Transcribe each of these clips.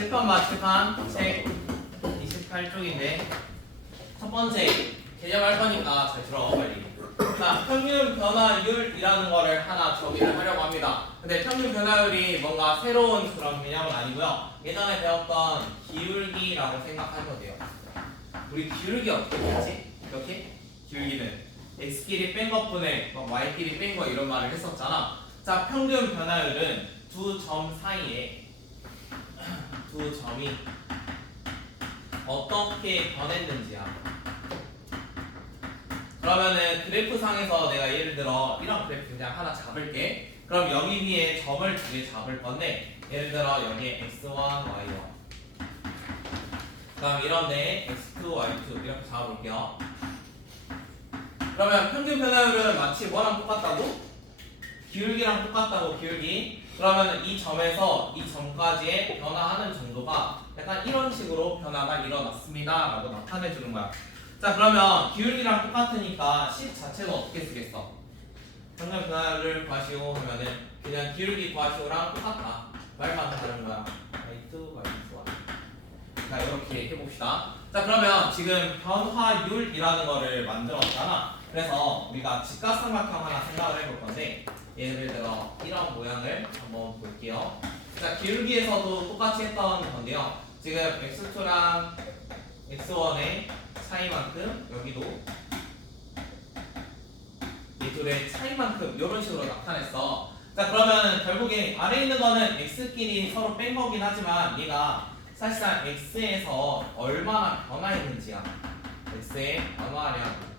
칠판 맞칠판 책 28쪽인데 첫 번째 개념할 거니까 잘 들어가 빨리. 자, 평균 변화율이라는 거를 하나 정의를 하려고 합니다. 근데 평균 변화율이 뭔가 새로운 그런 개념은 아니고요. 예전에 배웠던 기울기라고 생각하셔도 돼요. 우리 기울기 어떻게 배웠지? 이렇게? 기울기는 x끼리 뺀 것분에 y끼리 뺀 거 이런 말을 했었잖아. 자, 평균 변화율은 두 점 사이에 두 점이 어떻게 변했는지야. 그러면은 그래프상에서 내가 예를 들어 이런 그래프 그냥 하나 잡을게. 그럼 여기 위에 점을 두 개 잡을 건데 예를 들어 여기에 x1, y1 그다음 이런데 x2, y2 이렇게 잡아볼게요. 그러면 평균 변화율은 마치 뭐랑 똑같다고? 기울기랑 똑같다고. 기울기. 그러면 이 점에서 이 점까지의 변화하는 정도가 약간 이런 식으로 변화가 일어났습니다 라고 나타내 주는 거야. 자, 그러면 기울기랑 똑같으니까 식 자체는 어떻게 쓰겠어? 평균 변화를 구하시오 하면은 그냥 기울기 구하시오랑 똑같다. 말만 다른 거야. y2, y2. 자, 이렇게 해봅시다. 자, 그러면 지금 변화율이라는 거를 만들었잖아. 그래서 우리가 직각삼각형 하나 생각을 해볼 건데 예를 들어 이런 모양을 한번 볼게요. 자, 기울기에서도 똑같이 했던 건데요. 지금 x2랑 x1의 차이만큼 여기도 이 둘의 차이만큼 이런 식으로 나타냈어. 자, 그러면 결국에 아래에 있는 거는 x끼리 서로 뺀 거긴 하지만 얘가 사실상 x에서 얼마나 변화했는지야. x의 변화량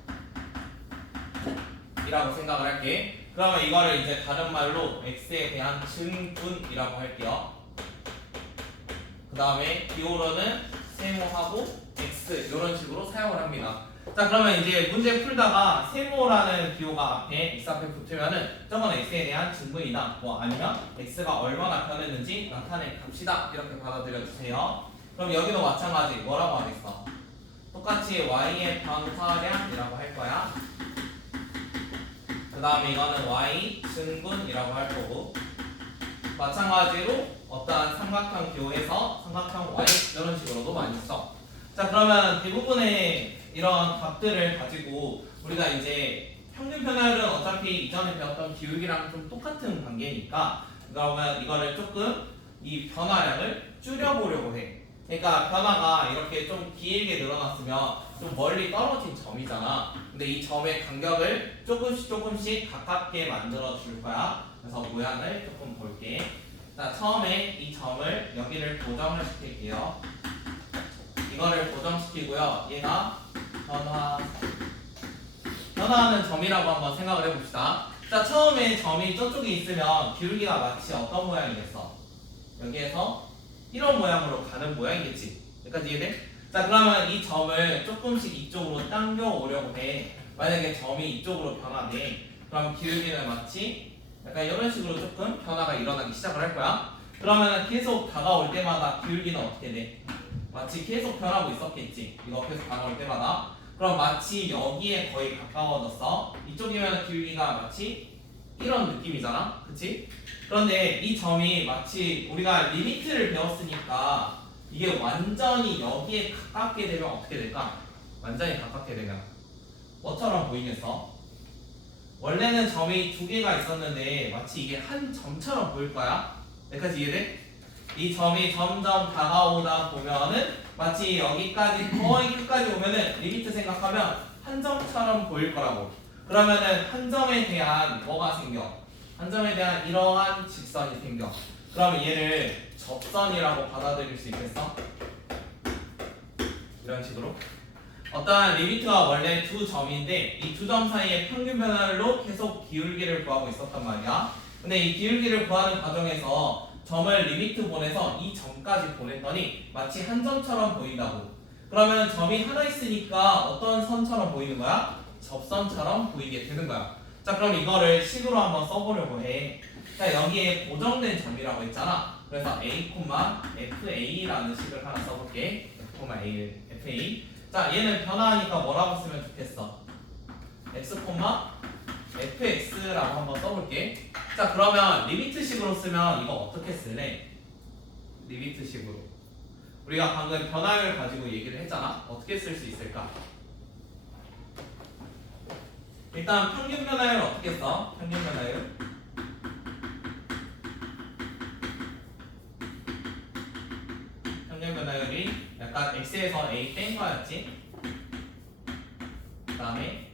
이라고 생각을 할게. 그러면 이거를 이제 다른 말로 x에 대한 증분이라고 할게요. 그 다음에 기호로는 세모하고 x 이런 식으로 사용을 합니다. 자, 그러면 이제 문제 풀다가 세모라는 기호가 앞에 x 앞에 붙으면은 저건 x에 대한 증분이다. 뭐 아니면 x가 얼마나 변했는지 나타내 봅시다. 이렇게 받아들여 주세요. 그럼 여기도 마찬가지 뭐라고 하겠어? 똑같이 y의 변화량이라고 할 거야. 그 다음에 이거는 y 증분이라고 할 거고 마찬가지로 어떠한 삼각형 기호에서 삼각형 y 이런 식으로도 많이 써. 자, 그러면 대부분의 이런 값들을 가지고 우리가 이제 평균 변화율은 어차피 이전에 배웠던 기울기랑 좀 똑같은 관계니까 그러면 이거를 조금 이 변화량을 줄여보려고 해. 그러니까 변화가 이렇게 좀 길게 늘어났으면 좀 멀리 떨어진 점이잖아. 근데 이 점의 간격을 조금씩 가깝게 만들어 줄 거야. 그래서 모양을 조금 볼게. 자, 처음에 이 점을 여기를 고정을 시킬게요. 이거를 고정시키고요. 얘가 변화하는 점이라고 한번 생각을 해봅시다. 자, 처음에 점이 저쪽에 있으면 기울기가 마치 어떤 모양이겠어? 여기에서 이런 모양으로 가는 모양이겠지. 여기까지 이해돼? 자, 그러면 이 점을 조금씩 이쪽으로 당겨 오려고 해. 만약에 점이 이쪽으로 변화돼. 그럼 기울기는 마치 약간 이런 식으로 조금 변화가 일어나기 시작을 할 거야. 그러면 계속 다가올 때마다 기울기는 어떻게 돼? 마치 계속 변하고 있었겠지. 이거 계속 다가올 때마다. 그럼 마치 여기에 거의 가까워졌어. 이쪽이면 기울기가 마치 이런 느낌이잖아. 그치? 그런데 이 점이 마치 우리가 리미트를 배웠으니까 이게 완전히 여기에 가깝게 되면 어떻게 될까? 완전히 가깝게 되면 뭐처럼 보이겠어? 원래는 점이 두 개가 있었는데 마치 이게 한 점처럼 보일 거야. 여기까지 이해돼? 이 점이 점점 다가오다 보면은 마치 여기까지 거의 끝까지 오면은 리미트 생각하면 한 점처럼 보일 거라고. 그러면은 한 점에 대한 뭐가 생겨? 한 점에 대한 이러한 직선이 생겨. 그러면 얘를 접선이라고 받아들일 수 있겠어? 이런 식으로. 어떠한 리미트가 원래 두 점인데 이 두 점 사이의 평균 변화율로 계속 기울기를 구하고 있었단 말이야. 근데 이 기울기를 구하는 과정에서 점을 리미트 보내서 이 점까지 보냈더니 마치 한 점처럼 보인다고. 그러면 점이 하나 있으니까 어떤 선처럼 보이는 거야? 접선처럼 보이게 되는 거야. 자, 그럼 이거를 식으로 한번 써보려고 해. 자, 여기에 고정된 점이라고 했잖아. 그래서 a, fa라는 식을 하나 써볼게. f, fa. 자, 얘는 변화하니까 뭐라고 쓰면 좋겠어? x, fx라고 한번 써볼게. 자, 그러면 리미트식으로 쓰면 이거 어떻게 쓸래? 리미트식으로 우리가 방금 변화율 가지고 얘기를 했잖아. 어떻게 쓸 수 있을까? 일단 평균 변화율 어떻게 써? 평균 변화율. 평균 변화율이 약간 x에서 a 뺀 거였지. 그 다음에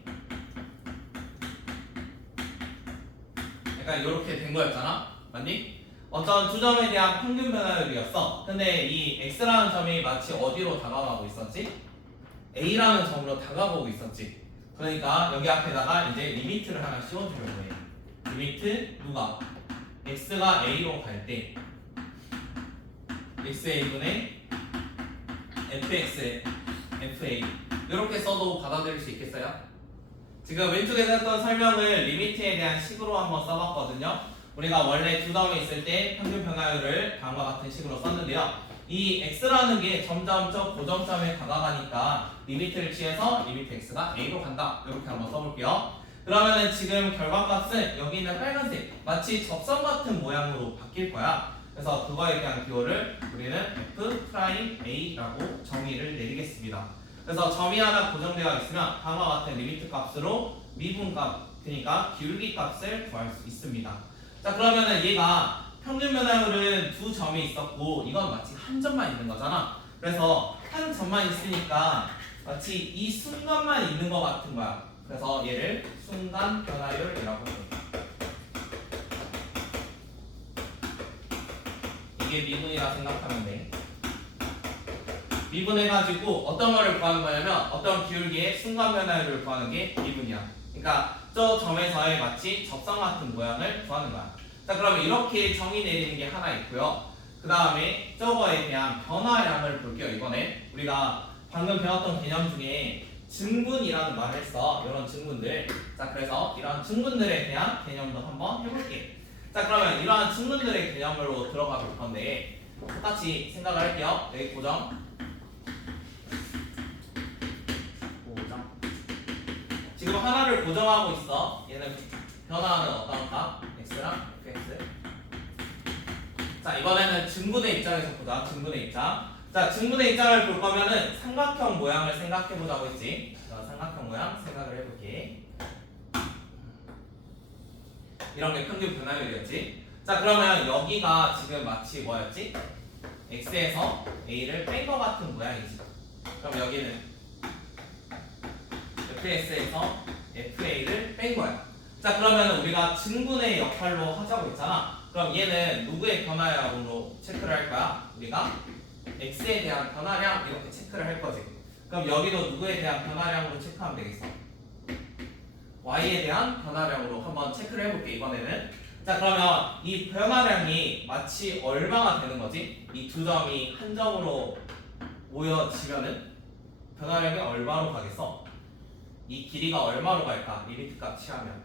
약간 이렇게 된 거였잖아. 맞니? 어떤 두 점에 대한 평균 변화율이었어. 근데 이 x라는 점이 마치 어디로 다가가고 있었지? a라는 점으로 다가가고 있었지. 그러니까 여기 앞에다가 이제 리미트를 하나 씌워주려고 해. 리미트 누가? x가 a로 갈 때 xa분의 fx fa 이렇게 써도 받아들일 수 있겠어요? 지금 왼쪽에서 했던 설명을 리미트에 대한 식으로 한번 써봤거든요. 우리가 원래 두 점이 있을 때 평균 변화율을 다음과 같은 식으로 썼는데요. 이 x라는 게 점점 저 고정점에 다가가니까 리미트를 취해서 리미트 x가 a로 간다. 이렇게 한번 써볼게요. 그러면은 지금 결과값은 여기 있는 빨간색 마치 접선 같은 모양으로 바뀔 거야. 그래서 그거에 대한 기호를 우리는 f'a라고 정의를 내리겠습니다. 그래서 점이 하나 고정되어 있으면 다음과 같은 리미트 값으로 미분값, 그러니까 기울기 값을 구할 수 있습니다. 자, 그러면은 얘가 평균 변화율은 두 점이 있었고 이건 마치 한 점만 있는 거잖아. 그래서 한 점만 있으니까 마치 이 순간만 있는 것 같은 거야. 그래서 얘를 순간 변화율이라고 합니다. 이게 미분이라 생각하면 돼. 미분해가지고 어떤 거를 구하는 거냐면 어떤 기울기의 순간 변화율을 구하는 게 미분이야. 그러니까 저 점에서의 마치 접선 같은 모양을 구하는 거야. 자, 그러면 이렇게 정의 내리는 게 하나 있고요. 그 다음에 저거에 대한 변화량을 볼게요. 이번에 우리가 방금 배웠던 개념 중에 증분이라는 말을 했어. 이런 증분들. 자, 그래서 이런 증분들에 대한 개념도 한번 해볼게. 자, 그러면 이러한 증분들의 개념으로 들어가 볼 건데 똑같이 생각을 할게요. 여기 고정. 지금 하나를 고정하고 있어. 얘는 변화하는 어떤 값? x랑 fx. 자, 이번에는 증분의 입장에서 보자. 증분의 입장. 자, 증분의 입장을 볼 거면은 삼각형 모양을 생각해 보자고 했지. 삼각형 모양 생각을 해볼게. 이런 게 평균 변화율이었지. 자, 그러면 여기가 지금 마치 뭐였지? x에서 a를 뺀 것 같은 모양이지. 그럼 여기는 fs에서 fa를 뺀 거야. 자, 그러면 우리가 증분의 역할로 하자고 했잖아. 그럼 얘는 누구의 변화량으로 체크를 할 거야? 우리가 x에 대한 변화량 이렇게 체크를 할 거지. 그럼 여기도 누구에 대한 변화량으로 체크하면 되겠어? y에 대한 변화량으로 한번 체크를 해볼게. 이번에는. 자, 그러면 이 변화량이 마치 얼마가 되는 거지? 이 두 점이 한 점으로 모여지면은 변화량이 얼마로 가겠어? 이 길이가 얼마로 갈까? 리미트 값 취하면.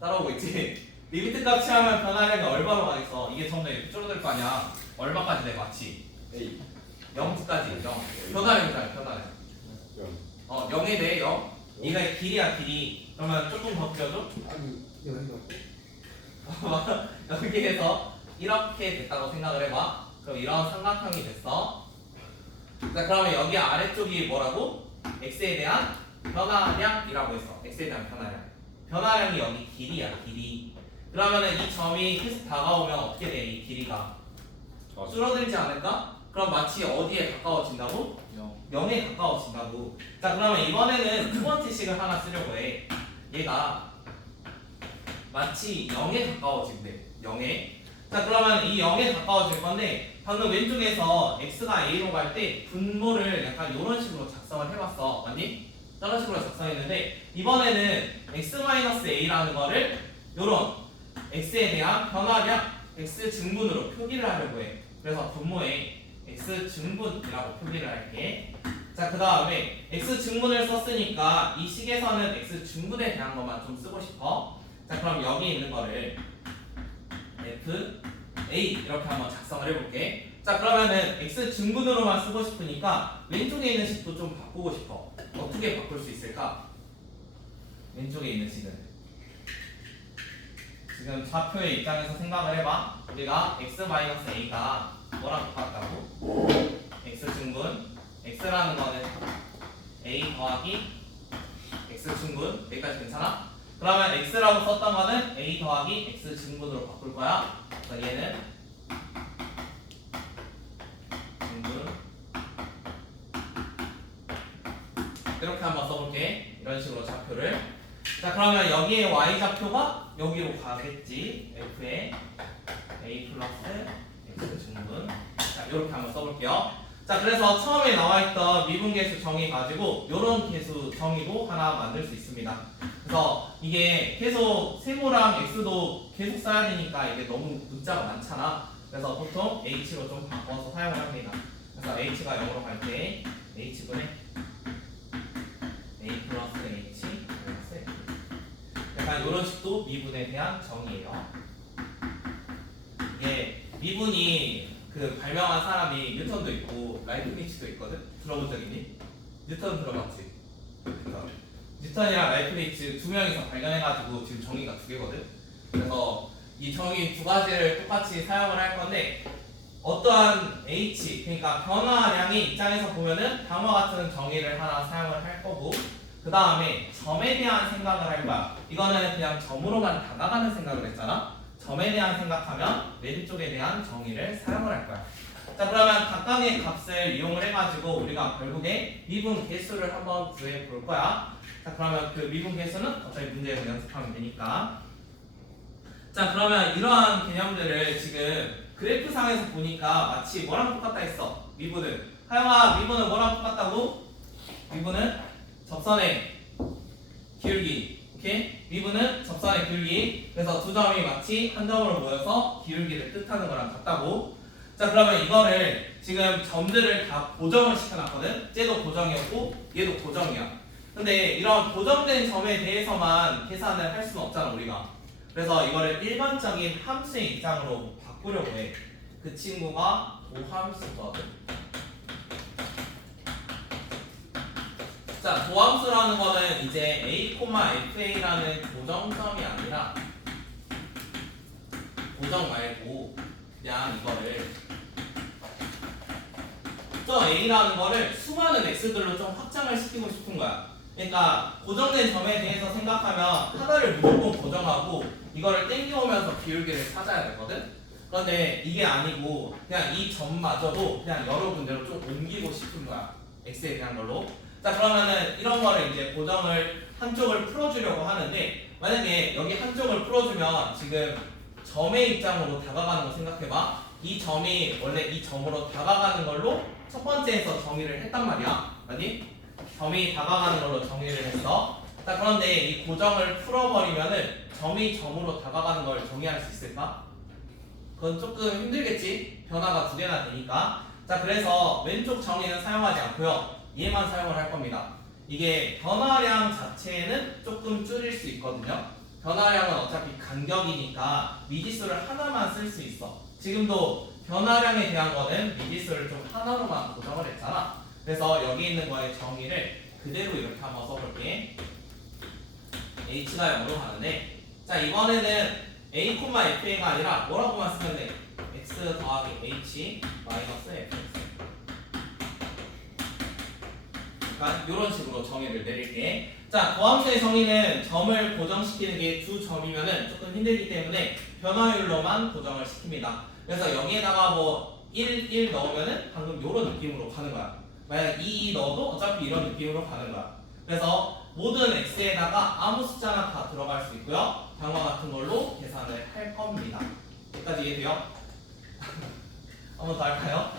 따라오고 있지? 리미트 값 취하면 변화량이 얼마로 가겠어? 이게 점점 이렇게 줄어들 거 아니야? 얼마까지 돼? 마치 0까지 0. 변화량이잖아. 변화량. 0에 대해 0. 얘가 길이야, 길이. 그러면 조금 더 그려줘? 아니 여기가 여기에서 이렇게 됐다고 생각을 해봐. 그럼 이런 삼각형이 됐어. 자, 그러면 여기 아래쪽이 뭐라고? x에 대한 변화량이라고 했어. x에 대한 변화량. 변화량이 여기 길이야, 길이. 그러면은 이 점이 계속 다가오면 어떻게 돼? 이 길이가 줄어들지 않을까? 그럼 마치 어디에 가까워진다고? 0에 가까워진다고. 자, 그러면 이번에는 두 번째 식을 하나 쓰려고 해. 얘가 마치 0에 가까워진대. 0에. 자, 그러면 이 0에 가까워질 건데 방금 왼쪽에서 x가 a로 갈 때 분모를 약간 이런 식으로 작성을 해봤어. 맞니? 저런 식으로 작성했는데 이번에는 x-a라는 거를 요런 x에 대한 변화량 x 증분으로 표기를 하려고 해. 그래서 분모에 x 증분이라고 표기를 할게. 자, 그 다음에 x 증분을 썼으니까 이 식에서는 x 증분에 대한 것만 좀 쓰고 싶어. 자, 그럼 여기 있는 거를 f a 이렇게 한번 작성을 해볼게. 자, 그러면은 x 증분으로만 쓰고 싶으니까 왼쪽에 있는 식도 좀 바꾸고 싶어. 어떻게 바꿀 수 있을까? 왼쪽에 있는 식은 지금 좌표의 입장에서 생각을 해봐. 우리가 x-a가 뭐랑 똑같다고? x 증분 x라는 거는 a 더하기 x 증분 여기까지 괜찮아? 그러면 x라고 썼던 거는 a 더하기 x 증분으로 바꿀 거야. 그래서 얘는 증분 이렇게 한번 써볼게. 이런 식으로 좌표를. 자 그러면 여기에 y 좌표가 여기로 가겠지. f에 a 플러스 x 증분. 자 이렇게 한번 써볼게요. 자 그래서 처음에 나와있던 미분계수 정의 가지고 이런 계수 정의도 하나 만들 수 있습니다. 그래서 이게 계속 세모랑 x도 계속 써야 되니까 이게 너무 문자가 많잖아. 그래서 보통 h로 좀 바꿔서 사용을 합니다. 그래서 h가 0으로 갈 때 h분의 a 플러스 h 플러스 f. 약간 이런 식도 미분에 대한 정의예요. 이게 미분이 그 발명한 사람이 뉴턴도 있고 라이프니츠도 있거든. 들어본 적 있니? 뉴턴 들어봤지? 뉴턴이랑 라이프니츠 두 명이서 발견해가지고 지금 정의가 두 개거든. 그래서 이 정의 두 가지를 똑같이 사용을 할 건데 어떠한 h 그러니까 변화량의 입장에서 보면은 다음과 같은 정의를 하나 사용을 할 거고 그 다음에 점에 대한 생각을 할 거야. 이거는 그냥 점으로만 다가가는 생각을 했잖아. 점에 대한 생각하면 왼쪽에 대한 정의를 사용을 할 거야. 자 그러면 각각의 값을 이용을 해가지고 우리가 결국에 미분 개수를 한번 구해 볼 거야. 자 그러면 그 미분 개수는 어차피 문제에서 연습하면 되니까. 자 그러면 이러한 개념들을 지금 그래프상에서 보니까 마치 뭐랑 똑같다 했어? 미분은. 하영아 미분은 뭐랑 똑같다고? 미분은 접선의 기울기. 오케이? 미분은 접선의 기울기. 그래서 두 점이 마치 한 점으로 모여서 기울기를 뜻하는 거랑 같다고. 자 그러면 이거를 지금 점들을 다 고정을 시켜놨거든. 쟤도 고정이었고 얘도 고정이야. 근데 이런 고정된 점에 대해서만 계산을 할 수는 없잖아 우리가. 그래서 이거를 일반적인 함수의 입장으로 바꾸려고 해. 그 친구가 도함수거든. 자, 도함수라는 거는 이제 a, fa라는 고정점이 아니라 고정 말고 그냥 이거를 저 a라는 거를 수많은 x들로 좀 확장을 시키고 싶은 거야. 그러니까 고정된 점에 대해서 생각하면 하나를 무조건 고정하고 이거를 땡겨오면서 기울기를 찾아야 되거든. 그런데 이게 아니고 그냥 이 점마저도 그냥 여러 군데로 좀 옮기고 싶은 거야. x에 대한 걸로. 자 그러면은 이런 거를 이제 고정을 한쪽을 풀어주려고 하는데 만약에 여기 한쪽을 풀어주면 지금 점의 입장으로 다가가는 거 생각해봐. 이 점이 원래 이 점으로 다가가는 걸로 첫 번째에서 정의를 했단 말이야. 아니? 점이 다가가는 걸로 정의를 했어. 자 그런데 이 고정을 풀어버리면은 점이 점으로 다가가는 걸 정의할 수 있을까? 그건 조금 힘들겠지? 변화가 두 개나 되니까. 자 그래서 왼쪽 정의는 사용하지 않고요. 얘만 사용을 할 겁니다. 이게 변화량 자체는 조금 줄일 수 있거든요. 변화량은 어차피 간격이니까 미지수를 하나만 쓸 수 있어. 지금도 변화량에 대한 거는 미지수를 좀 하나로만 고정을 했잖아. 그래서 여기 있는 거의 정의를 그대로 이렇게 한번 써볼게. h가 0으로 가는데 자 이번에는 a, fa가 아니라 뭐라고만 쓰면 돼? x 더하기 h 마이너스 fx. 그러니까 이런 식으로 정의를 내릴게. 자 도함수의 정의는 점을 고정시키는 게 두 점이면은 조금 힘들기 때문에 변화율로만 고정을 시킵니다. 그래서 여기에다가 뭐 1, 1 넣으면은 방금 이런 느낌으로 가는 거야. 만약 2, 2 넣어도 어차피 이런 느낌으로 가는 거야. 그래서 모든 x에다가 아무 숫자나 다 들어갈 수 있고요. 다음과 같은 걸로 계산을 할 겁니다. 여기까지 이해돼요? 한 번 더 할까요?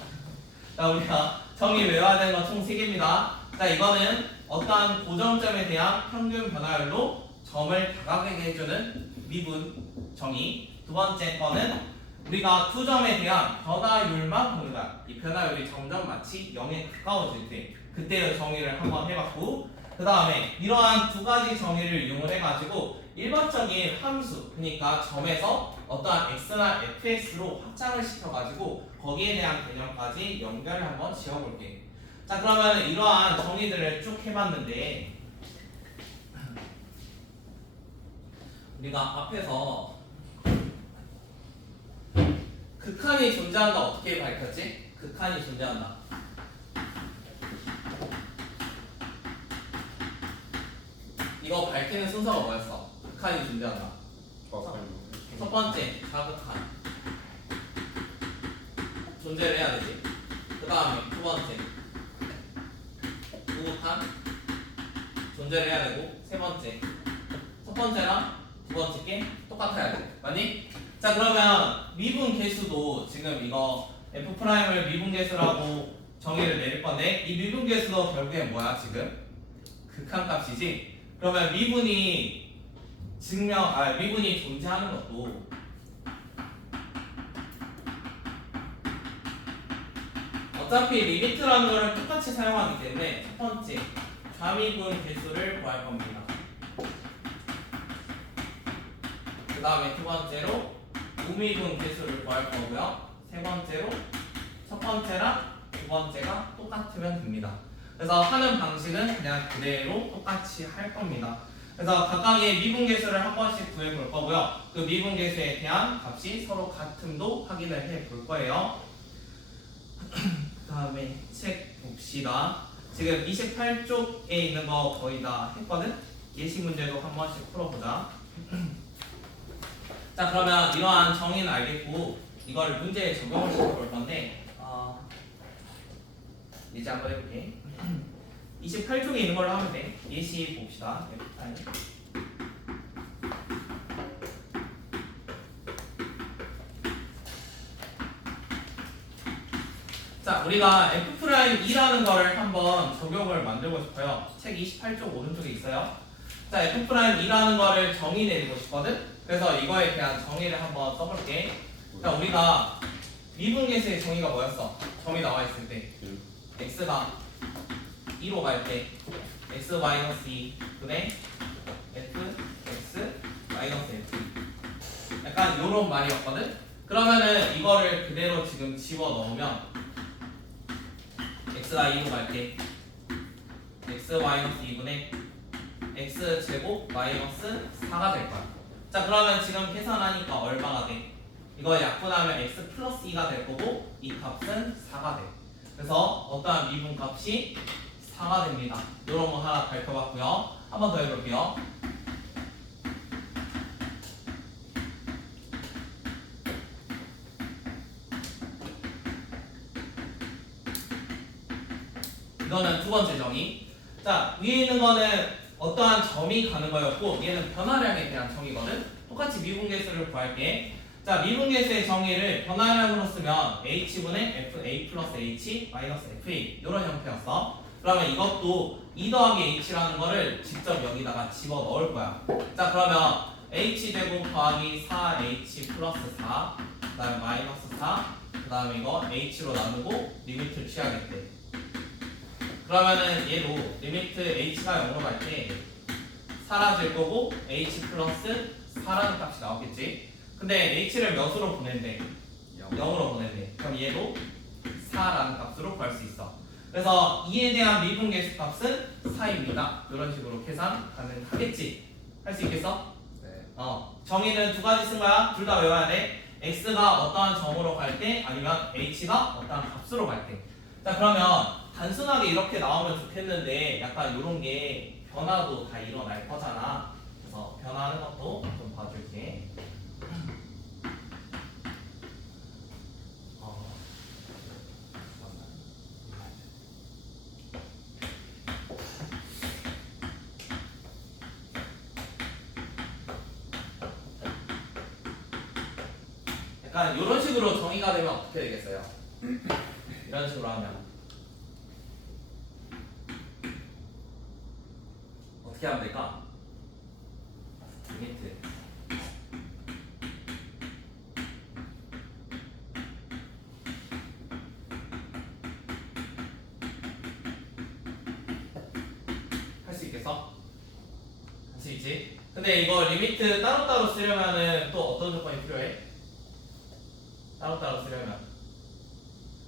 자 우리가 정의 외워야 되는 건 총 3개입니다. 자 이거는 어떠한 고정점에 대한 평균 변화율로 점을 다가가게 해주는 미분 정의. 두 번째 거는 우리가 두 점에 대한 변화율만 보는 거야. 이 변화율이 점점 마치 0에 가까워질 때 그때의 정의를 한번 해봤고 그 다음에 이러한 두 가지 정의를 이용을 해가지고 일반적인 함수 그러니까 점에서 어떠한 x나 fx로 확장을 시켜가지고 거기에 대한 개념까지 연결을 한번 지어볼게. 자 그러면 이러한 정의들을 쭉 해봤는데 우리가 앞에서 그 극한이 존재한다 어떻게 밝혔지? 극한이 존재한다. 이거 밝히는 순서가 뭐였어? 극한이 존재한다. 첫 번째 자극한 존재를 해야 되지. 그 다음에 두 번째 우극한 존재를 해야 되고, 세 번째 첫 번째랑 두 번째 게 똑같아야 돼. 맞니? 자, 그러면 미분 계수도 지금 이거 F'을 미분 계수라고 정의를 내릴 건데, 이 미분 계수도 결국엔 뭐야 지금? 극한 값이지. 그러면 미분이 미분이 존재하는 것도 어차피 리미트라는 거를 똑같이 사용하기 때문에 첫 번째 좌미분 계수를 구할 겁니다. 그 다음에 두 번째로 우미분 계수를 구할 거고요. 세 번째로 첫 번째랑 두 번째가 똑같으면 됩니다. 그래서 하는 방식은 그냥 그대로 똑같이 할 겁니다. 그래서 각각의 미분 계수를 한 번씩 구해 볼 거고요. 그 미분 계수에 대한 값이 서로 같음도 확인을 해 볼 거예요. 그 다음에 책 봅시다. 지금 28쪽에 있는 거 거의 다 했거든? 예시 문제도 한 번씩 풀어보자. 자, 그러면 이러한 정의는 알겠고 이걸 문제에 적용을 시켜볼 건데 예시 한번 해볼게. 28쪽에 있는 걸로 하면 돼. 예시 봅시다. 자, 우리가 F'E라는 거를 한번 적용을 만들고 싶어요. 책 28쪽 오른쪽에 있어요. 자, F'E라는 거를 정의 내리고 싶거든? 그래서 이거에 대한 정의를 한번 써볼게. 자, 우리가 미분계수의 정의가 뭐였어? 정의 나와 있을 때 x가 2로 갈 때 x-2 분의 fx-f 약간 요런 말이었거든? 그러면은 이거를 그대로 지금 집어넣으면 x가 2로 갈 때 x-2분의 x제곱 마이너스 4가 될 거야. 자, 그러면 지금 계산하니까 얼마가 돼? 이거 약분하면 x 플러스 2가 될 거고 이 값은 4가 돼. 그래서 어떠한 미분 값이 4가 됩니다. 이런 거 하나 밝혀봤고요. 한 번 더 해볼게요. 이거는 두 번째 정의. 자, 위에 있는 거는 어떠한 점이 가는 거였고 얘는 변화량에 대한 정의거든. 똑같이 미분계수를 구할게. 자, 미분계수의 정의를 변화량으로 쓰면 h분의 fa 플러스 h 마이너스 fa 이런 형태였어. 그러면 이것도 2 더하기 h라는 거를 직접 여기다가 집어넣을 거야. 자, 그러면 h제곱 더하기 4h 플러스 4 그 다음에 마이너스 4 그 다음에 이거 h로 나누고 리미트를 취하겠대. 그러면은 얘도 리미트 h가 0으로 갈 때 사라질 거고 h 플러스 4라는 값이 나오겠지. 근데 h를 몇으로 보낸대? 0으로 보낸대. 그럼 얘도 4라는 값으로 구할 수 있어. 그래서 2에 대한 미분계수 값은 4입니다. 이런 식으로 계산 가능하겠지? 할 수 있겠어? 네. 정의는 두 가지 쓴 거야. 둘 다 외워야 돼. x가 어떠한 점으로 갈 때 아니면 h가 어떠한 값으로 갈 때. 자, 그러면 단순하게 이렇게 나오면 좋겠는데 약간 이런 게 변화도 다 일어날 거잖아. 그래서 변화하는 것도 좀 봐줄게. 약간 이런 식으로 정의가 되면 어떻게 되겠어요? 이런 식으로 하면 어떻게 하면 될까? 리미트 할 수 있겠어? 할 수 있지? 근데 이거 리미트 따로따로 쓰려면은 또 어떤 조건이 필요해? 따로따로 쓰려면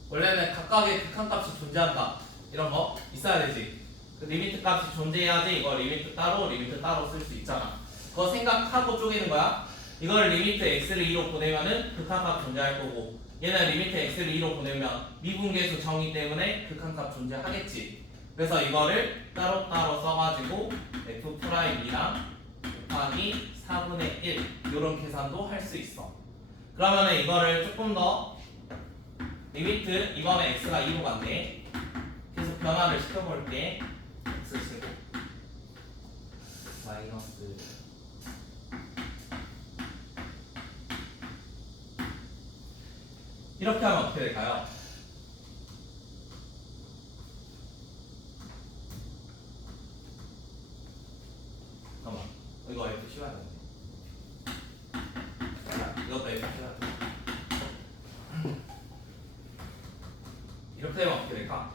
원래는 각각의 극한값이 존재한다 이런 거 있어야 되지. 그 리미트 값이 존재해야지 이거 리미트 따로 쓸 수 있잖아. 그거 생각하고 쪼개는 거야. 이걸 리미트 x를 2로 보내면은 극한값 존재할 거고 얘는 리미트 x를 2로 보내면 미분계수 정의 때문에 극한값 존재하겠지. 그래서 이거를 따로따로 써가지고 f'2랑 곱하기 4분의 1 이런 계산도 할 수 있어. 그러면은 이거를 조금 더 리미트 이번에 x가 2로 간대. 계속 변화를 시켜볼게. x제곱 마이너스 이렇게 하면 어떻게 될까요? 잠깐만 이거 F 씌워야 되는데 이것도 F 씌워야 돼. 이렇게 되면 어떻게 될까?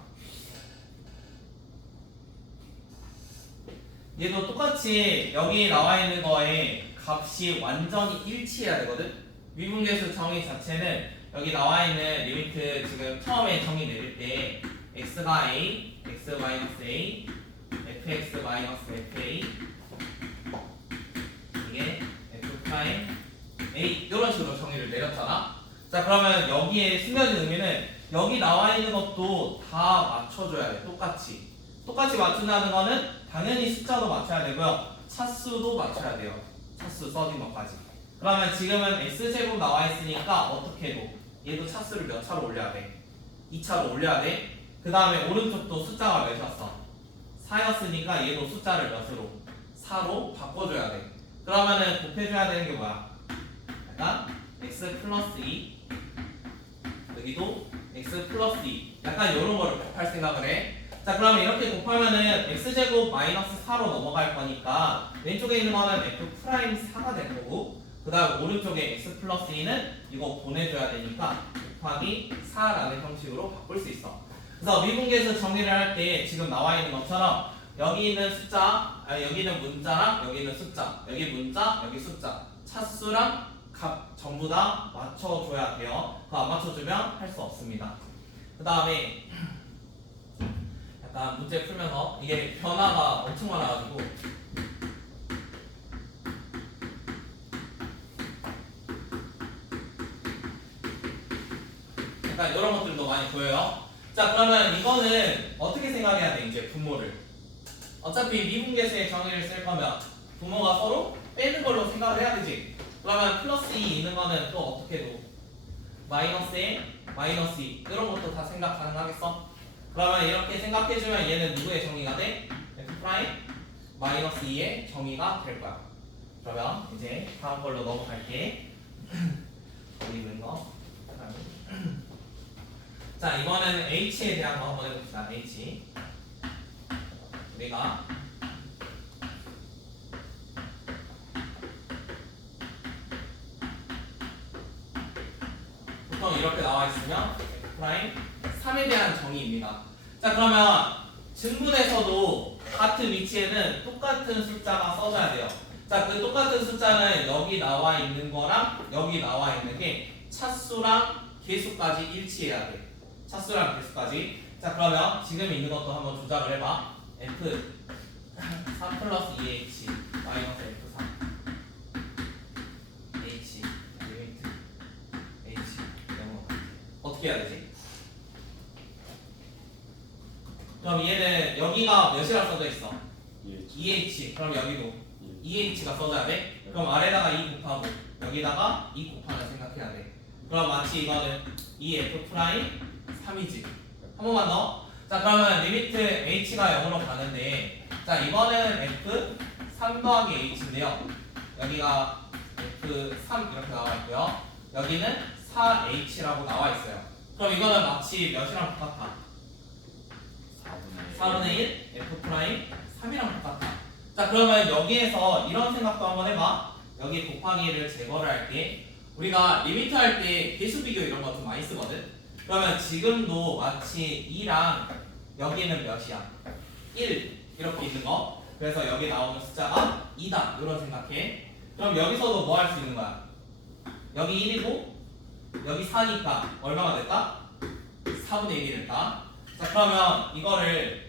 얘도 똑같이 여기 나와 있는 거에 값이 완전히 일치해야 되거든? 미분계수 정의 자체는 여기 나와 있는 리미트 지금 처음에 정의 내릴 때 x가 a, x-a, fx-fa 이게 f'(a) 이런 식으로 정의를 내렸잖아. 자 그러면 여기에 숨겨진 의미는 여기 나와 있는 것도 다 맞춰줘야 돼. 똑같이 맞춘다는 거는 당연히 숫자도 맞춰야 되고요. 차수도 맞춰야 돼요. 차수 써진 것까지. 그러면 지금은 x제곱 나와 있으니까 어떻게 해도 얘도 차수를 몇 차로 올려야 돼? 2차로 올려야 돼. 그 다음에 오른쪽도 숫자가 몇이었어? 4였으니까 얘도 숫자를 몇으로? 4로 바꿔줘야 돼. 그러면은 곱해줘야 되는 게 뭐야? 약간 x 플러스 2 여기도 x 플러스 2 약간 이런 거를 곱할 생각을 해. 자 그러면 이렇게 곱하면은 x제곱 마이너스 4로 넘어갈 거니까 왼쪽에 있는 거는 f'4가 될 거고 그 다음 오른쪽에 x 플러스 2는 이거 보내줘야 되니까 곱하기 4라는 형식으로 바꿀 수 있어. 그래서 미분계수 정리를 할 때 지금 나와 있는 것처럼 여기 있는 숫자, 여기 있는 문자랑 여기 있는 숫자, 여기 문자, 여기 숫자, 차수랑 값 전부 다 맞춰줘야 돼요. 그거 안 맞춰주면 할 수 없습니다. 그 다음에 약간 문제 풀면서 이게 변화가 엄청 많아가지고 약간 이런 것들도 많이 보여요. 자 그러면 이거는 어떻게 생각해야 돼? 이제 분모를 어차피 미분계수의 정의를 쓸 거면 분모가 서로 빼는 걸로 생각을 해야 되지. 그러면 플러스 2 있는 거는 또 어떻게 도 마이너스 1, 마이너스 2 이런 것도 다 생각 가능하겠어? 그러면 이렇게 생각해주면 얘는 누구의 정의가 돼? F' 마이너스 2의 정의가 될 거야. 그러면 이제 다음 걸로 넘어갈게. 여기 있는 거. 자 이번에는 H에 대한 거 한번 해봅시다. H 우리가 보통 이렇게 나와 있으면 F' 3에 대한 정의입니다. 자 그러면 증분에서도 같은 위치에는 똑같은 숫자가 써져야 돼요. 자 그 똑같은 숫자는 여기 나와 있는 거랑 여기 나와 있는 게 차수랑 개수까지 일치해야 돼. 차수랑 개수까지. 자 그러면 지금 있는 것도 한번 조작을 해봐. F 3 플러스 2H 마이너스 F3 H 리미트 H 영어 어떻게 해야 되지? 그럼 얘는 여기가 몇이라고 써져 있어? 2H 그럼 여기도 2H가 써져야 돼? 그럼 아래다가 2 곱하고 여기다가 2 곱하는 생각해야 돼. 그럼 마치 이거는 2F' 3이지. 한 번만 더. 자 그러면 리미트 H가 0으로 가는데 자 이거는 F 3 더하기 H인데요. 여기가 F3 이렇게 나와 있고요. 여기는 4H라고 나와 있어요. 그럼 이거는 마치 몇이랑 똑같아? 4분의 1 F' 3이랑 똑같아. 자 그러면 여기에서 이런 생각도 한번 해봐. 여기 곱하기를 제거를 할게. 우리가 리미트 할 때 개수 비교 이런 거 좀 많이 쓰거든. 그러면 지금도 마치 2랑 여기는 몇이야? 1 이렇게 있는 거. 그래서 여기 나오는 숫자가 2다 이런 생각해. 그럼 여기서도 뭐 할 수 있는 거야? 여기 1이고 여기 4니까 얼마가 됐다? 4분의 1이 됐다. 자 그러면 이거를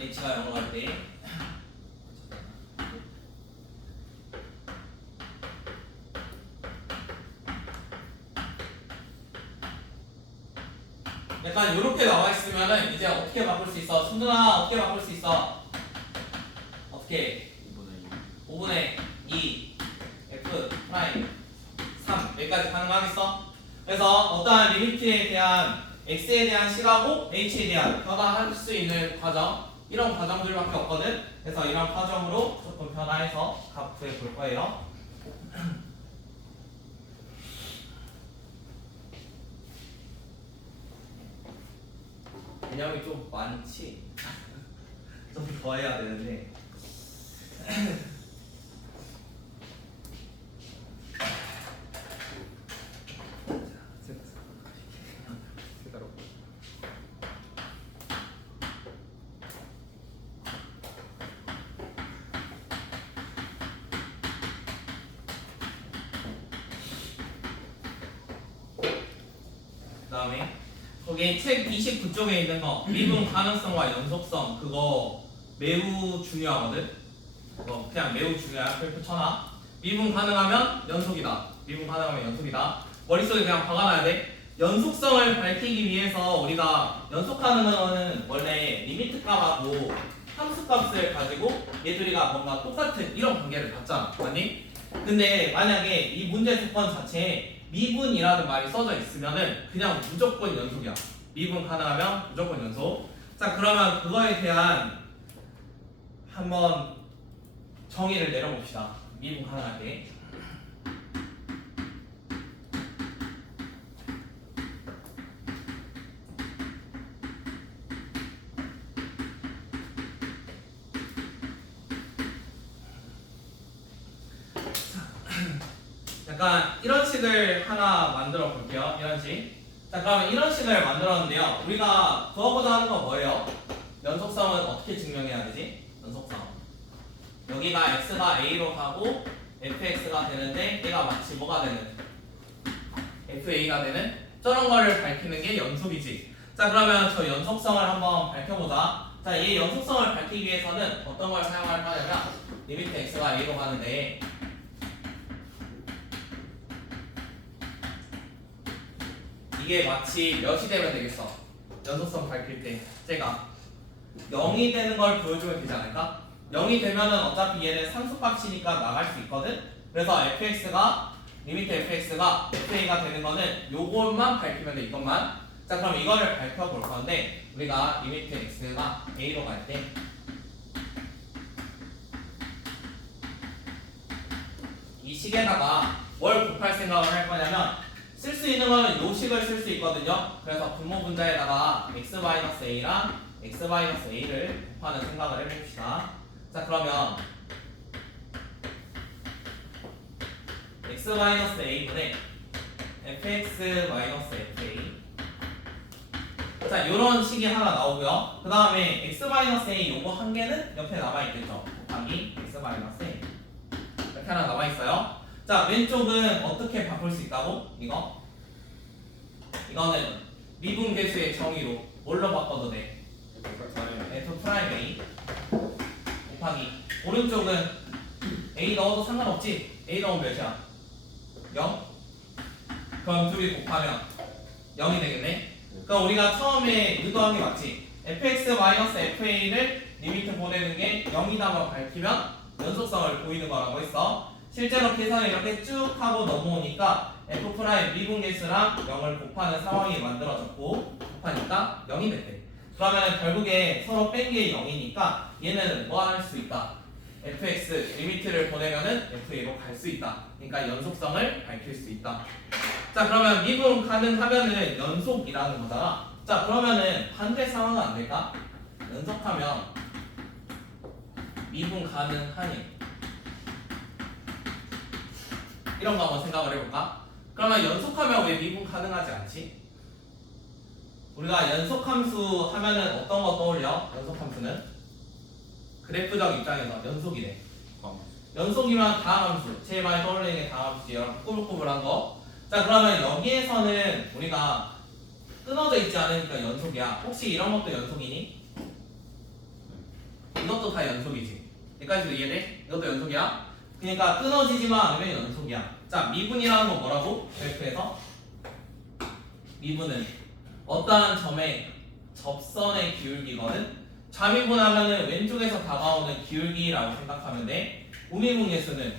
h가 0으로 갈 때 약간 이렇게 나와 있으면은 이제 어떻게 바꿀 수 있어? 순준아 어떻게 바꿀 수 있어? 어떻게? 5분의 2 f 프라임 3 여기까지 가능하겠어? 그래서 어떠한 리미트에 대한 x에 대한 식하고 h에 대한 변화할 수 있는 과정 이런 과정들밖에 없거든. 그래서 이런 과정으로 조금 변화해서 값 구해 볼 거예요. 개념이 좀 많지. 좀 더 해야 되는데. 그다음에 거기 책 29쪽에 있는 거 미분 가능성과 연속성 그거 매우 중요하거든. 그냥 매우 중요한 별표 쳐놔. 미분 가능하면 연속이다. 미분 가능하면 연속이다. 머릿속에 그냥 박아놔야 돼. 연속성을 밝히기 위해서 우리가 연속하는 거는 원래 리미트 값하고 함수 값을 가지고 얘들이가 뭔가 똑같은 이런 관계를 갖잖아. 맞니? 근데 만약에 이 문제 조건 자체에 미분이라는 말이 써져 있으면은 그냥 무조건 연속이야. 미분 가능하면 무조건 연속. 자, 그러면 그거에 대한 한번 정의를 내려봅시다. 미분 가능할 때. 약간 이런 식을 하나 만들어 볼게요. 이런 식. 자, 그러면 이런 식을 만들었는데요. 우리가 구하고자 하는 건 뭐예요? 연속성은 어떻게 증명해야 되지? 연속성. 여기가 x가 a로 가고 fx가 되는데 얘가 마치 뭐가 되는? fa가 되는 저런 거를 밝히는 게 연속이지. 자, 그러면 저 연속성을 한번 밝혀보자. 자, 이 연속성을 밝히기 위해서는 어떤 걸 사용할 거냐면 리미트 x가 a로 가는데 이게 마치 몇이 되면 되겠어? 연속성 밝힐 때 제가 0이 되는 걸 보여주면 되지 않을까? 0이 되면은 어차피 얘는 상수값이니까 나갈 수 있거든? 그래서 fx가 리미트 fx가 fa가 되는 거는 요것만 밝히면 돼. 이것만. 자, 그럼 이거를 밝혀볼 건데 우리가 리미트 x가 a로 갈 때 이 식에다가 뭘 곱할 생각을 할 거냐면 쓸 수 있는 거는 요 식을 쓸 수 있거든요. 그래서 분모 분자에다가 x-a랑 x-a를 곱하는 생각을 해봅시다. 자, 그러면 x-a분의 fx-fa. 자, 요런 식이 하나 나오고요. 그 다음에 x-a 요거 한 개는 옆에 남아있겠죠. 곱하기 x-a 이렇게 하나 남아있어요. 자, 왼쪽은 어떻게 바꿀 수 있다고? 이거는 미분 계수의 정의로 뭘로 바꿔도 돼? f 프라임 a 곱하기 오른쪽은 a 넣어도 상관없지? a 넣으면 몇이야? 0? 그럼 둘이 곱하면 0이 되겠네? 그럼 우리가 처음에 의도한 게 맞지? fx-fa를 리미트 보내는 게 0이다만 밝히면 연속성을 보이는 거라고 했어. 실제로 계산을 이렇게 쭉 하고 넘어오니까 f' 미분 계수랑 0을 곱하는 상황이 만들어졌고 곱하니까 0이 됐대. 그러면 결국에 서로 뺀 게 0이니까 얘는 뭐 할 수 있다? fx 리미트를 보내면은 fa로 갈 수 있다. 그러니까 연속성을 밝힐 수 있다. 자, 그러면 미분 가능하면은 연속이라는 거잖아. 자, 그러면은 반대 상황은 안 될까? 연속하면 미분 가능하니 이런 거 한번 생각을 해볼까? 그러면 연속하면 왜 미분 가능하지 않지? 우리가 연속함수 하면은 어떤 거 떠올려? 연속함수는? 그래프적 입장에서 연속이래. 연속이면 다항함수. 제일 많이 떠올리는 게 다항함수지. 여러분 꾸불꾸불한 거. 자, 그러면 여기에서는 우리가 끊어져 있지 않으니까 연속이야. 혹시 이런 것도 연속이니? 이것도 다 연속이지. 여기까지도 이해돼? 이것도 연속이야. 그러니까 끊어지지만 않으면 연속이야. 자, 미분이라는 건 뭐라고? 그래프에서 미분은 어떠한 점의 접선의 기울기거든. 좌미분하면은 왼쪽에서 다가오는 기울기라고 생각하면 돼. 우미분계수는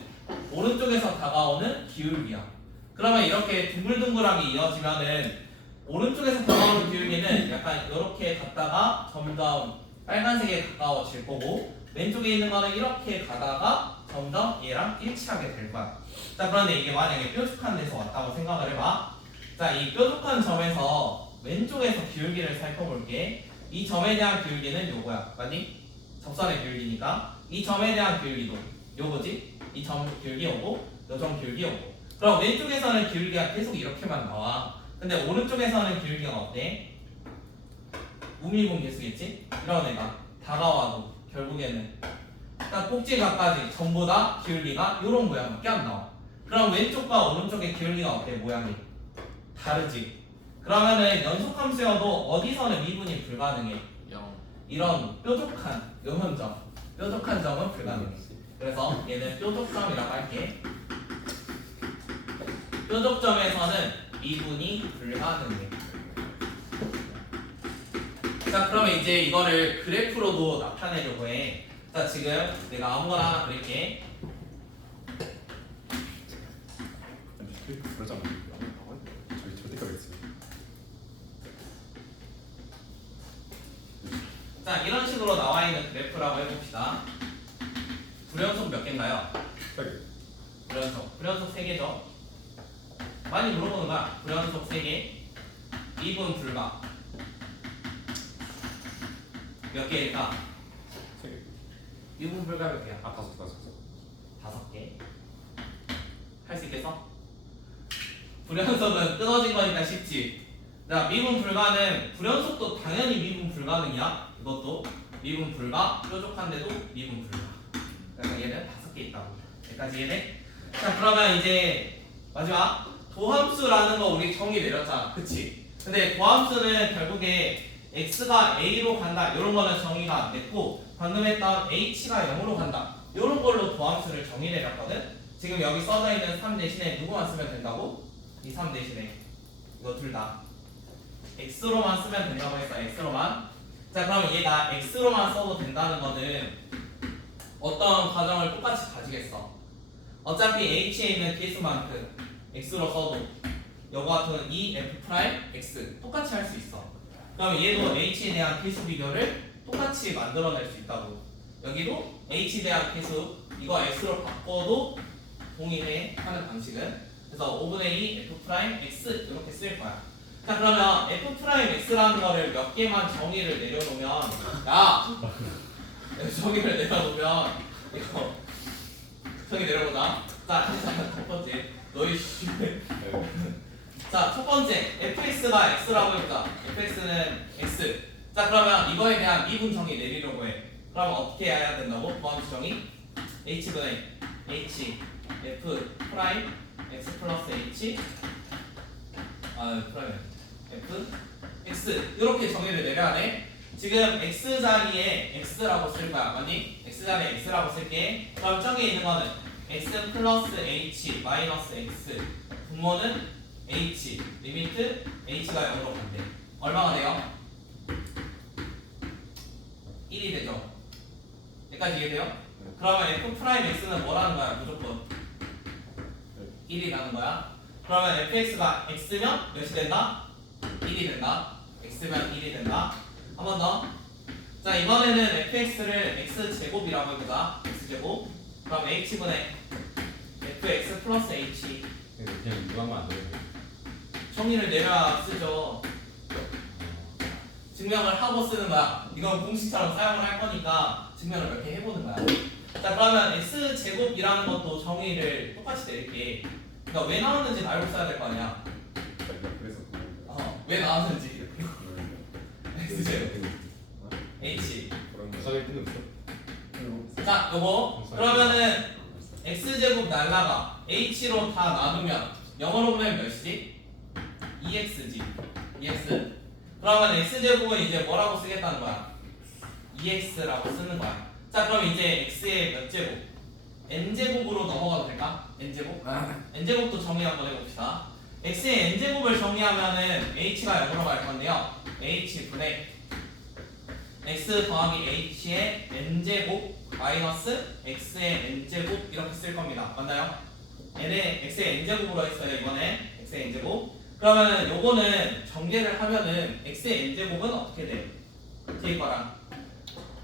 오른쪽에서 다가오는 기울기야. 그러면 이렇게 둥글둥글하게 이어지면은 오른쪽에서 다가오는 기울기는 약간 이렇게 갔다가 점점 빨간색에 가까워질 거고, 왼쪽에 있는 거는 이렇게 가다가 점점 얘랑 일치하게 될 거야. 자, 그런데 이게 만약에 뾰족한 데서 왔다고 생각을 해봐. 자, 이 뾰족한 점에서 왼쪽에서 기울기를 살펴볼게. 이 점에 대한 기울기는 요거야. 맞니? 접선의 기울기니까. 이 점에 대한 기울기도 요거지? 이 점 기울기 오고, 요 점 기울기 오고. 그럼 왼쪽에서는 기울기가 계속 이렇게만 나와. 근데 오른쪽에서는 기울기가 어때? 우미분계수겠지? 이런 애가 다가와도 결국에는 딱 꼭지각까지 전부 다 기울기가 이런 모양밖에 안 나와. 그럼 왼쪽과 오른쪽의 기울기가 어때? 모양이 다르지. 그러면은 연속함수여도 어디서는 미분이 불가능해. 0. 이런 뾰족한 요면점, 뾰족한 점은 불가능해. 그래서 얘는 뾰족점이라고 할게. 뾰족점에서는 미분이 불가능해. 자, 그러면 이제 이거를 그래프로도 나타내려고 해. 자, 지금 내가 아무거나 하나 그릴게. 그러잖아. 저희 절대가 있어요. 자, 이런 식으로 나와 있는 그래프라고 해봅시다. 불연속 몇 개인가요? 불연속 3개죠. 많이 물어보는 거야. 불연속 3개. 미분 불가. 몇 개일까? 3개. 미분 불가 몇 개야? 5개. 5개. 할 수 있겠어? 불연속은 끊어진 거니까 쉽지. 자, 미분 불가는 불연속도 당연히 미분 불가능이야. 이것도 미분 불가, 뾰족한데도 미분 불가. 그러니까 얘는 5개 있다고. 여기까지 이해돼? 자, 그러면 이제 마지막 도함수라는 거 우리 정의 내렸잖아. 그치? 근데 도함수는 결국에 x가 a로 간다. 이런 거는 정의가 안 됐고, 방금 했던 h가 0으로 간다. 이런 걸로 도함수를 정의 내렸거든? 지금 여기 써져 있는 3 대신에 누구만 쓰면 된다고? 이 3 대신에 이거 둘 다 x로만 쓰면 된다고 했어. x로만. 자, 그럼 얘가 x로만 써도 된다는 거는 어떤 과정을 똑같이 가지겠어. 어차피 h에 있는 개수만큼 x로 써도 요거 같은 이 f 프라임 x 똑같이 할 수 있어. 그럼 얘도 h에 대한 개수 비교를 똑같이 만들어낼 수 있다고. 여기도 h에 대한 개수 이거 x로 바꿔도 동일해 하는 방식은. 그래서 5분의 2 f 프라임 x 이렇게 쓸 거야. 자, 그러면 f 프라임 x라는 거를 몇 개만 정의를 내려놓으면, 야 정의를 내려놓으면 이거 정의 내려보자. 자, 일단 첫 번째 너희 자, 첫 번째 fx가 x라고 해보자. fx는 x. 자, 그러면 이거에 대한 미분 정의 내리려고 해. 그러면 어떻게 해야 된다고? 도함수 정의 h분의 h f 프라임 x 플러스 h 프라임 f x 이렇게 정의를 내려야 돼. 지금 x 자리에 x라고 쓸 거야. 맞니? x 자리에 x라고 쓸게. 그럼 저기 있는 거는 x 플러스 h 마이너스 x 분모는 h 리미트 h가 0으로 간대. 얼마가 돼요? 1이 되죠. 여기까지 이해돼요? 그러면 f 프라임 x는 뭐라는 거야? 무조건 1이라는 거야. 그러면 fx가 x면 몇이 된다? 1이 된다. x면 1이 된다. 한 번 더. 자, 이번에는 fx를 x제곱이라고 해보자. x제곱. 그럼 h분의 fx 플러스 h 그냥 이거 하면 안 돼요. 정의를 내려야 쓰죠. 증명을 하고 쓰는 거야. 이건 공식처럼 사용을 할 거니까 증명을 몇 개 해보는 거야. 자, 그러면 x제곱이라는 것도 정의를 똑같이 내릴게. 그러니까 왜 나왔는지 알고 써야 될 거 아니야. 그래서 왜 나왔는지. x제곱 h. 부산에 끊었어. 자, 요거 그러면은 x제곱 날라가 h로 다 나누면 0으로 보면 몇이지? 2x지. 2x. 그러면 x제곱은 이제 뭐라고 쓰겠다는 거야? 2x라고 쓰는 거야. 자, 그럼 이제 x의 몇 제곱? n제곱으로 넘어가도 될까? n제곱? n제곱도 정의 한번 해봅시다. x의 n제곱을 정리하면은 h가 0으로 갈 건데요. h분의 x 더하기 h의 n제곱 마이너스 x의 n제곱 이렇게 쓸 겁니다. 맞나요? n의 x의 n제곱으로 했어요. 이번에 x의 n제곱. 그러면은 요거는 전개를 하면은 x의 n제곱은 어떻게 돼? 뒤에 거랑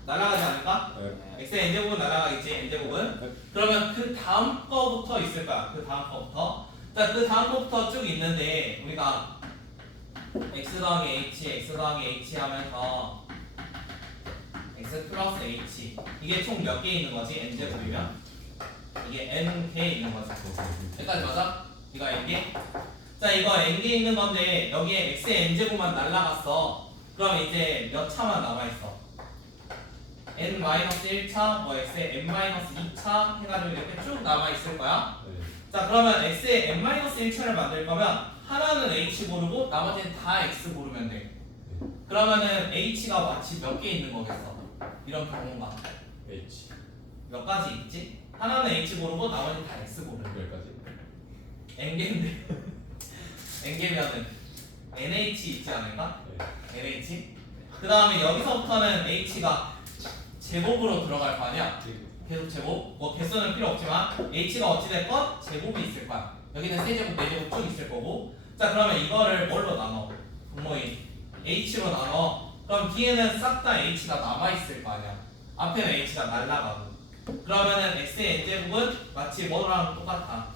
날아가지 않을까? 네. x의 n제곱은 날아가겠지. n제곱은. 그러면 그 다음 거부터 있을 거야. 그 다음 거부터. 자, 그 다음 거부터 쭉 있는데 우리가 x 더하기 x 더하기 하면서 x 플러스 h 이게 총 몇 개 있는 거지? n제곱이면 이게 n개 있는 거지. 여기까지 맞아? 이거 n개? 자, 이거 n개 있는 건데 여기에 x의 n제곱만 날라갔어. 그럼 이제 몇 차만 남아있어? n-1차, 뭐 x의 n-2차 해가지고 이렇게 쭉 남아있을 거야. 네. 자, 그러면 x의 n-1차를 만들 거면 하나는 h 고르고 나머지는 다 x 고르면 돼. 그러면은 h가 마치 몇 개 있는 거겠어? 이런 경우가 H 몇 가지 있지? 하나는 h 고르고 나머지는 다 x 고르는 거야. 10가지. n개인데 n개면은 nh 있지 않을까? 네. nh? 그 다음에 여기서부터는 h가 제곱으로 들어갈 거 아니야? 계속 제곱? 뭐 개수는 필요 없지만 h가 어찌됐건 제곱이 있을 거야. 여기는 세제곱, 네제곱 쭉 있을 거고. 자, 그러면 이거를 뭘로 나눠? 분모인 h로 나눠. 그럼 뒤에는 싹 다 h가 남아있을 거 아니야. 앞에는 h가 날라가고. 그러면은 x의 n제곱은 마치 뭐랑 똑같아?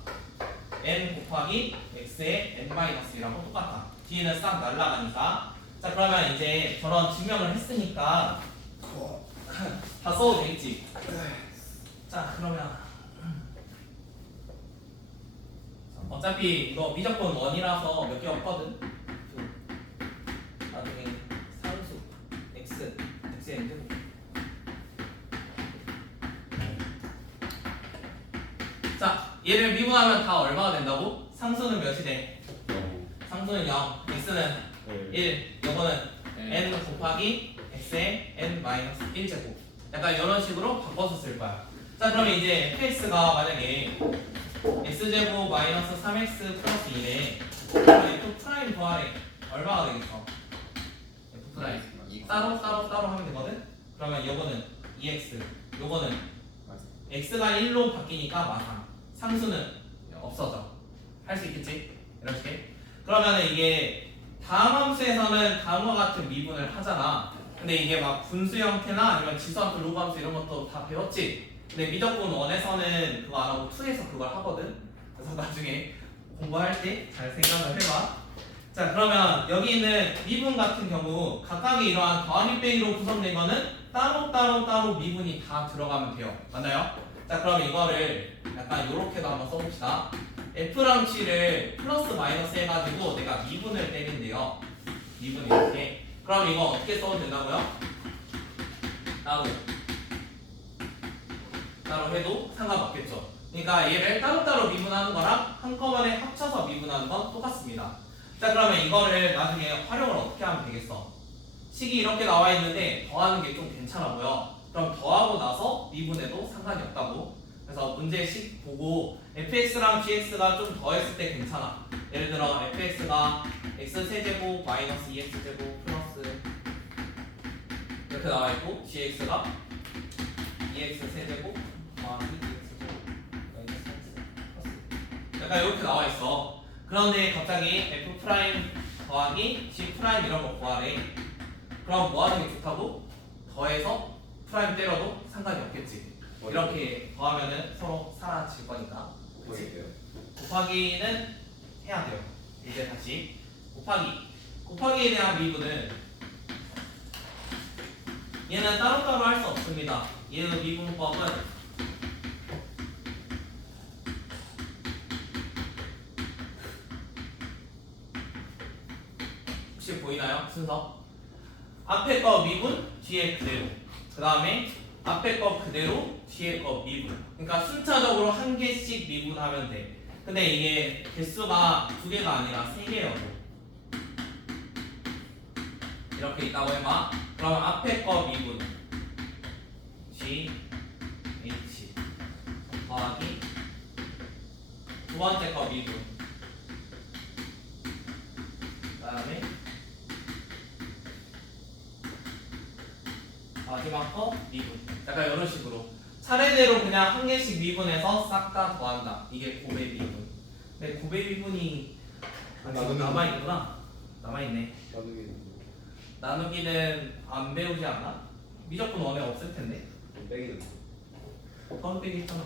n 곱하기 x의 n-1이랑 똑같아. 뒤에는 싹 날라가니까. 자, 그러면 이제 저런 증명을 했으니까 다 써도 되겠지? 자, 그러면 어차피 이거 미적분 원이라서 몇 개 없거든? 나중에 상수 x의 n제곱. 자, 얘를 미분하면 다 얼마가 된다고? 상수는 몇이 돼? 상수는 0, x는 1, 요거는 n 곱하기 x의 n-1제곱. 약간 이런 식으로 바꿔서 쓸 거야. 자, 그러면 이제 fx가 만약에 x제곱 마이너스 3x 플러스 2래. 그러면 f 프라임 더하래. 얼마가 되겠어? f 프라임 따로 하면 되거든? 그러면 요거는 2x, 요거는 x가 1로 바뀌니까 마상, 상수는 없어져. 할 수 있겠지? 이렇게. 그러면 이게 다음 함수에서는 다음과 같은 미분을 하잖아. 근데 이게 막 분수 형태나 아니면 지수함수, 로그함수 이런 것도 다 배웠지? 근데 미적분 1에서는 그거 안 하고 2에서 그걸 하거든? 그래서 나중에 공부할 때 잘 생각을 해봐. 자, 그러면 여기 있는 미분 같은 경우 각각의 이러한 더하기 빼기로 구성된 거는 따로 미분이 다 들어가면 돼요. 맞나요? 자, 그럼 이거를 약간 요렇게도 한번 써봅시다. f랑 g를 플러스 마이너스 해가지고 내가 미분을 때린대요. 미분 이렇게. 그럼 이거 어떻게 써도 된다고요? 따로 해도 상관없겠죠. 그러니까 얘를 따로따로 미분하는 거랑 한꺼번에 합쳐서 미분하는 건 똑같습니다. 자, 그러면 이거를 나중에 활용을 어떻게 하면 되겠어? 식이 이렇게 나와 있는데 더하는 게 좀 괜찮아 보여. 그럼 더하고 나서 미분해도 상관이 없다고. 그래서 문제식 보고 fx랑 gx가 좀 더했을 때 괜찮아. 예를 들어 fx가 x세제곱 마이너스 2x제곱 플러스 이렇게 나와 있고 gx가 2x세제곱 더하기 2x제곱 마이너스 3x 플러스 약간 이렇게 나와 있어. 그런데 갑자기 f 프라임 더하기 g 프라임 이런 거 구하래. 그럼 뭐 하는 게 좋다고? 더해서 프라임 때려도 상관이 없겠지. 이렇게 더하면은 서로 사라질 거니까. 그치? 곱하기는 해야 돼요. 이제 다시 곱하기에 대한 미분은 얘는 따로따로 할 수 없습니다. 얘의 미분법은 혹시 보이나요? 순서 앞에 거 미분, 뒤에 그대로. 그 다음에 앞에 거 그대로, 뒤에 거 미분. 그러니까 순차적으로 한 개씩 미분하면 돼. 근데 이게 개수가 2개가 아니라 3개여서 이렇게 있다고 해봐. 그러면 앞에 거 미분 G, H 더하기 두 번째 거 미분 그다음에 마지막 거 미분. 약간 이런 식으로 차례대로 그냥 한 개씩 미분해서 싹 다 더한다. 이게 곱의 미분. 근데 곱의 미분이 남아있구나. 남아있네. 나누기는 안 배우지 않나? 미적분 원에 없을 텐데. 빼기는. 더하기 빼기 있잖아.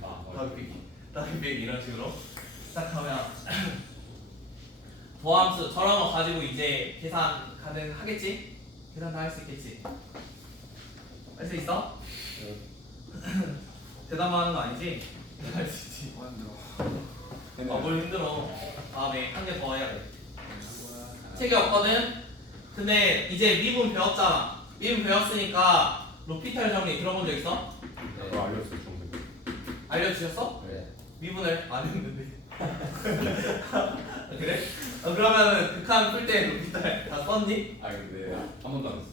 더하기 빼기. 더하기 빼기 이런 식으로 시작하면 더함수 저런 거 가지고 이제 계산 가능하겠지? 계산 다 할 수 있겠지? 할 수 있어? 대답만 하는 거 아니지? 할 수 있지. 뭘 힘들어. 다음에 한 개 더 해야 돼. 책이 없거든? 근데 이제 미분 배웠잖아. 미분 배웠으니까 로피탈 정리 들어본 적 있어? 그거 알려줬어 중생. 알려주셨어? 그래. 미분을 안 했는데. 그래? 그러면은 극한 풀 때 로피탈 다 썼니? 아 근데 한 번도 안 했어.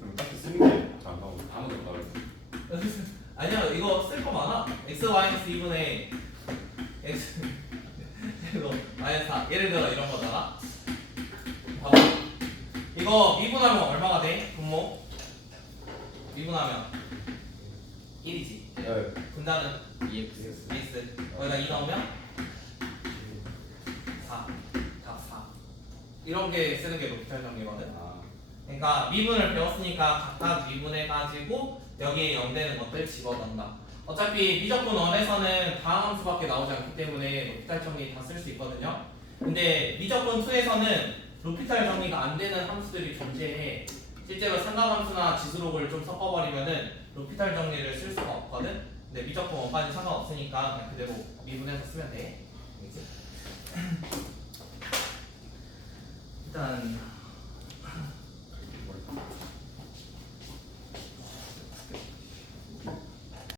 그럼 딱히 쓰는 게잘 나오고 아무도 못 알아듣어. 아니야 이거 쓸 거 많아. x 마이너스 2분의 x 이거 마이너스 4 예를 들어 이런 거잖아. 봐봐. 이거 미분하면 얼마가 돼? 분모 미분하면 1이지. 네. 분자는 EX x 거기다 2 넣으면 4 답 4 이런 게 쓰는 게 로피탈 정리거든. 아. 그러니까 미분을 배웠으니까 각각 미분해가지고 여기에 0 되는 것들 집어넣는다. 어차피 미적분 원에서는 다항 함수밖에 나오지 않기 때문에 로피탈 정리 다 쓸 수 있거든요. 근데 미적분 2에서는 로피탈 정리가 안 되는 함수들이 존재해. 실제로 삼각함수나 지수록을 좀 섞어버리면은 로피탈 정리를 쓸 수가 없거든. 근데 미적분 원까지 상관없으니까 그냥 그대로 미분해서 쓰면 돼. 알겠지? 일단